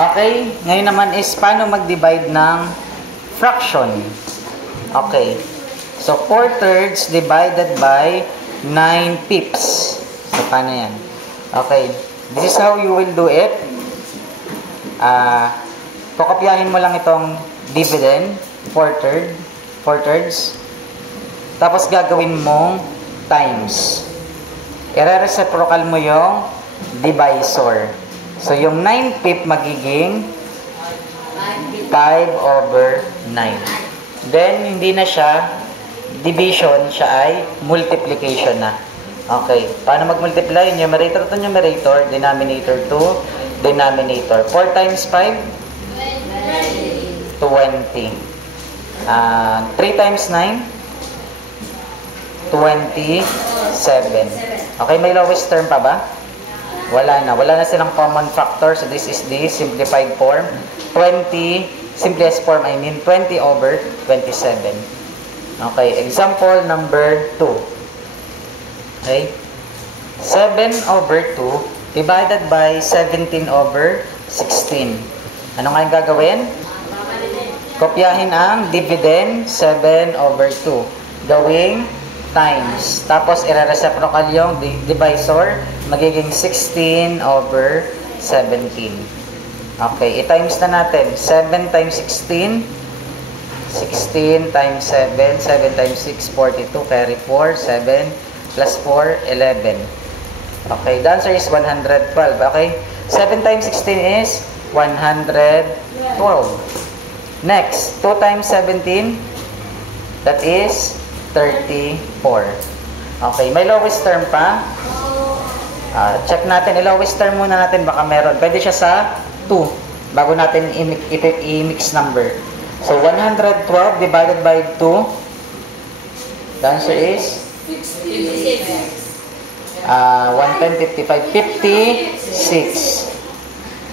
Okay, ngayon naman is paano mag-divide ng fraction. Okay, so 4/3 divided by 9/5. So, paano yan? Okay, this is how you will do it. Kokopyahin mo lang itong dividend, 4/3. Tapos gagawin mong times. I-reciprocal mo yung divisor. So, yung 9/5 magiging 5/9. Then, hindi na siya division, siya ay multiplication na. Okay. Paano mag-multiply? Numerator to numerator, denominator to denominator. 4 times 5? 20. 3 times 9? 27. Okay, may lowest term pa ba? Wala na. Wala na silang common factor. So, this is the simplified form. 20, simplest form, 20/27. Okay, example number 2. Okay? 7/2 divided by 17/16. Ano nga yung gagawin? Kopyahin ang dividend, 7/2. Gawing times. Tapos, i-reciprocal yung divisor. Magiging 16/17. Okay, i-times na natin. 7 times 16. 16 times 7. 7 times 6, 42. Carry 4. 7 plus 4, 11. Okay, the answer is 112. Okay, 7 times 16 is 112. Next, 2 times 17. That is 34. Okay, may lowest term pa. Check natin. I-lowest term muna natin. Baka meron. Pwede siya sa 2. Bago natin i-mix number. So, 112 divided by 2. The answer is 110, 55, 56.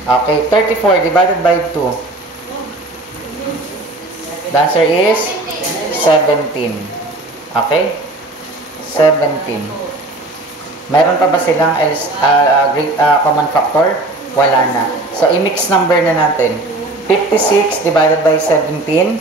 Okay, 34 divided by 2. The answer is 17. Okay? 17. Meron pa ba silang common factor? Wala na. So, i-mix number na natin. 56 divided by 17.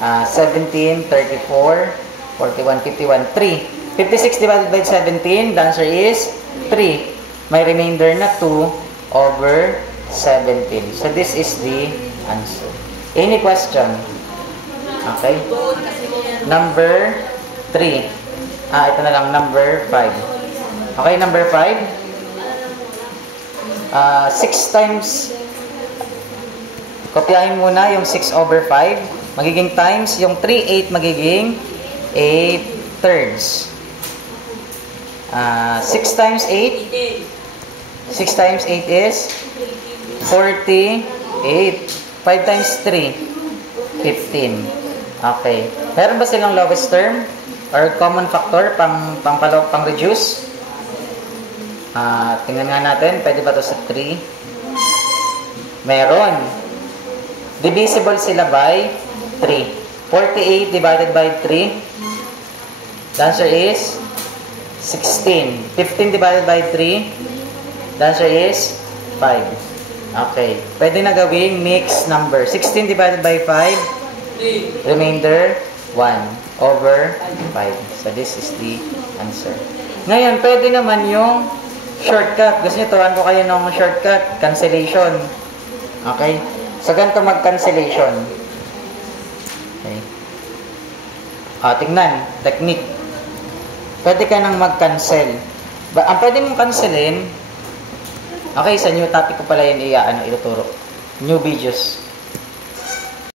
17, 34, 41, 51, 3. 56 divided by 17, the answer is 3. May remainder na 2/17. So, this is the answer. Any question? Okay? Number 3. Ito na lang, number 5. Okay, number 5. 6 times, kopyahin muna yung 6/5. Magiging times, yung 3/8 magiging 8/3. 6 times 8? 6 times 8 is 48. 5 times 3? 15. Okay. Meron ba silang lowest term? Or common factor pang reduce? Tingnan nga natin. Pwede ba ito sa 3? Meron. Divisible sila by 3. 48 divided by 3. The answer is 16. 15 divided by 3. The answer is 5. Okay. Pwede na gawing mixed number. 16 divided by 5. Remainder 1/5. So, this is the answer. Ngayon, pwede naman yung shortcut. Gusto nyo, turuan ko kayo ng shortcut. Cancellation. Okay? So, ganito mag-cancellation. Okay. Tingnan. Technique. Pwede ka nang mag-cancel. Ang pwede mong cancelin, okay, sa new topic ko pala yun ituturo. New videos.